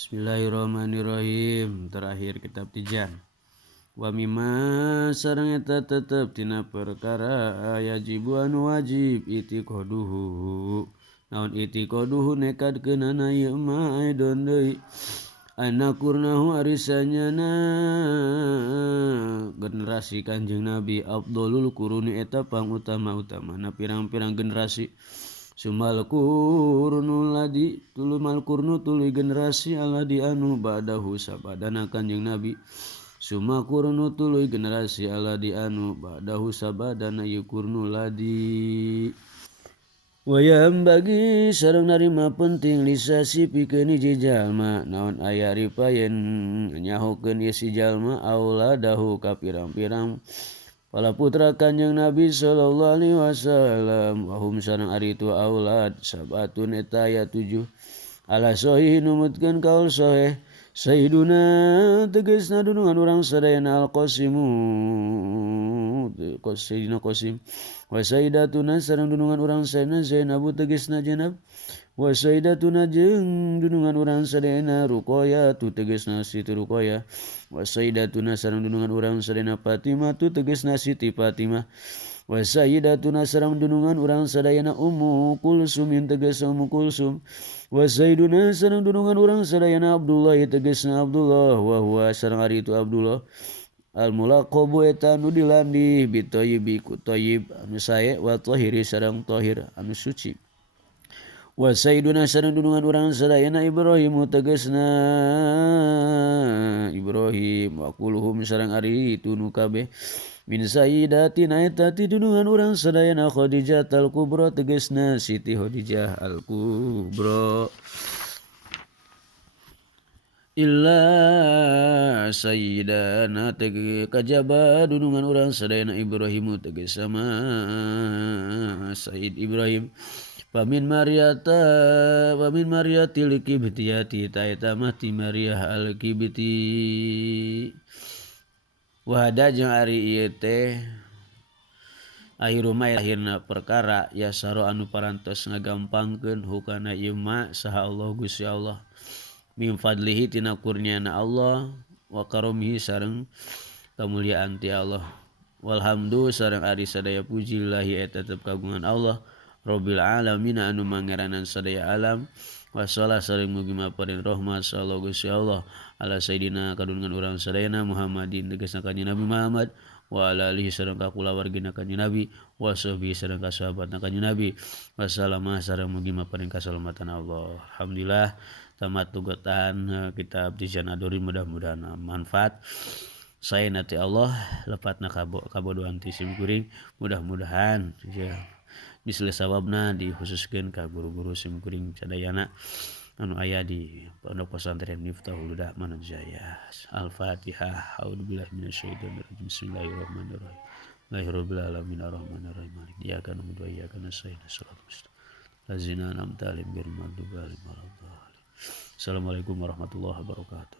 Bismillahirrahmanirrahim. Terakhir kitab Tijan. Wa mimma sareng eta tetep tina perkara yajibu anu wajib itiqaduhu. Naon itiqaduhu nekadkeunana ieu mah aidon deui. Anakurnahu arisanyana generasi Kanjeng Nabi afdalul quruni eta pangutama-utamana pirang-pirang generasi. Sumal kurnu ladi tulumal kurnu tuluy generasi aladi anu ba'dahu sabadana Kanjeng Nabi. Suma kurnu tuluy generasi aladi anu ba'dahu sabadana ieu kurnu ladi. Wayam bagi sareng narima penting lisasi pikeun hiji jalma naon aya ripayeun nyahokeun ieu si jalma auladahu ka pirang-pirang pala putra Kanjeng Nabi sallallahu alaihi wasallam wahum sareng ari itu aulad sabatun eta aya 7 ala sahih numutkeun kaul sahih sayyiduna tegasna dunungan urang sadayana al-qasimu sayyidina qasim wa sayyidatuna sareng dunungan urang sadayana Zainabu tegasna Zainab wa sayyidatuna jeung dunungan urang sadayana Ruqayyah tu tegasna Siti Ruqayyah wa sayyidatuna sareng dunungan urang sadayana Fatimah tu tegasna Siti Fatimah wa sayyidatuna sareng dunungan urang sadayana Ummu Kulsum tegasna Ummu Kulsum wa sayyiduna sareng dunungan urang sadayana Abdullah tegasna Abdullah wa huwa sareng ari itu Abdullah al-mulaqabu eta anu dilandi bi thayyibi ku thayyib anu sae wa thahiri sareng thahir anu suci wa sayyiduna sareng dunungan urang sadayana Ibrahim tegasna Ibrahim wa kulluhum sareng ari itu nu kabeh min sayyidatina eta ti dunungan urang sadayana Khadijah al-Kubra tegasna Siti Khadijah al-Kubra illa sayyidana tege kajaba dunungan urang sadayana Ibrahim tegasna sama Sayyid Ibrahim Pamin Mariatil Kibtiyati taeta mati Maria al-Kibti wahada jeung ari ieu teh akhiru ma akhirna perkara ya saro anu parantos ngagampangkeun hukana ieu ma saha Allah Gusti Allah min fadlihi tina kurniana Allah wa karomihi sareng kamuliaan ti Allah walhamdu sareng ari sadaya puji lillahi eta tetep kagungan Allah Rabbil alamin anu mangeranan sadaya alam wassalam sareng mugi maparing rahmat sallallahu Gusti Allah ala sayidina kadunungan urang sadayana Muhammadin tegasna kanjeng Nabi Muhammad wa ala alihi sareng kulawargina kanjeng Nabi wa sahbihi sareng sahabatna kanjeng Nabi wassalama sareng mugi maparing kasalamatan Allah. Alhamdulillah tamat tugatan kitab Tijan Ad-Durri mudah-mudahan manfaat saya nanti Allah lepatna kabodohan ti sim kuring mudah-mudahan ya misle sababna dikhususkeun ka guru-guru sim kuring sadayana anu aya di Pondok Pesantren Miftahul Huda Manunjaya. Al-Fatihah. A'udzubillahi minasyaitonir rajim. Bismillahirrahmanirrahim. Alhamdulillahirabbil alamin arrahmanirrahim. Iyyaka na'budu wa iyyaka nasta'in. Shiratal mustaqim. Ladzina an'amta 'alaihim ghairil maghdubi 'alaihim waladdallin. Assalamualaikum warahmatullahi wabarakatuh.